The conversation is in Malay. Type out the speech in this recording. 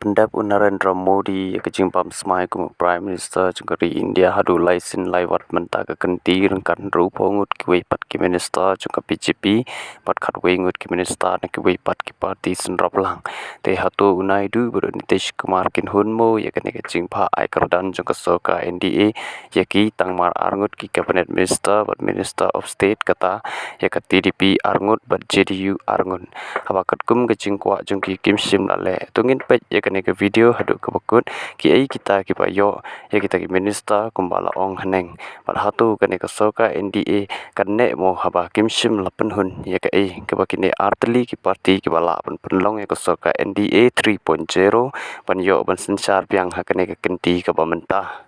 Pendap Narendra Modi ke jimpam smai ku Prime Minister jengkari India hadu laisin laiwat menta ke kenti rengkan rupo ngut ki weipat ki Minister jengka BJP pat khat wei ngut ki Minister na ki weipat ki parti senrap lang te hatu unai du ber Nitish Kumar kin hunmo ya ke jingpha aikar dan jengka soka NDA ya ki tangmar arngut ki Cabinet Minister bat Minister of State kata ya ke TDP arngut bat JDU arngut habakat kum ke jingkwa jengki Kim Sim lale tungin pej ya kene ke video haduk ke bakut ki ai kita ki bayo ya kita ki Minister kumbala ong heneng pat hatu kene ke soka NDA kene mo haba Kim Sim lapen hun ya ke ai ke bakine arteli ki parti ki bala pen penlong ya ke soka NDA 3.0 pan yo ban sensar piang ha kene ke kenti ke bamentah.